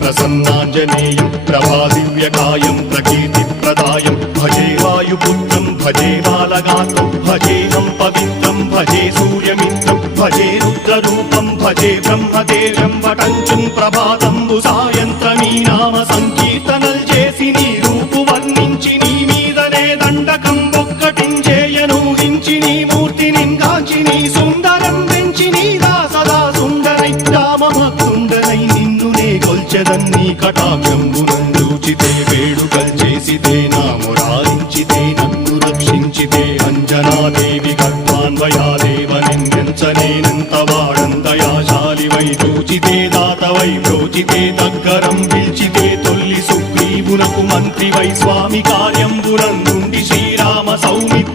ప్రసన్నాంజనేయం ప్రభాదివ్యకాయం ప్రకీర్తిప్రదాయం. భజే వాయుపుత్రం భజే బాలగాత్రం భజేహం పవిత్రం భజే సూర్యమిత్రం భజే రుద్రరూపం భజే బ్రహ్మదేవం వటంచుం ప్రభాతంబు సాయంత్రమీ నామ సంకీర్తనల్ చేసి నీ రూపు వర్ణించి నీ మీదనే దండకం ఒక్కటించేయనూహించి నీ కొల్చెదన్ని కటాక్షంబునందూచితే వేడుకల్ చేసితే నా మురారించితే నన్ను రక్షించితే అంజనాదేవి గర్భాన్వయాదేవ వాడంతయాశాలి వై చూచితే దాతవై ప్రోచితే దగ్గరం పిలిచితే తొల్లి సుగ్రీవునకు మంత్రి వై స్వామి కార్యంబునందుండి శ్రీరామ సౌమిత్రుల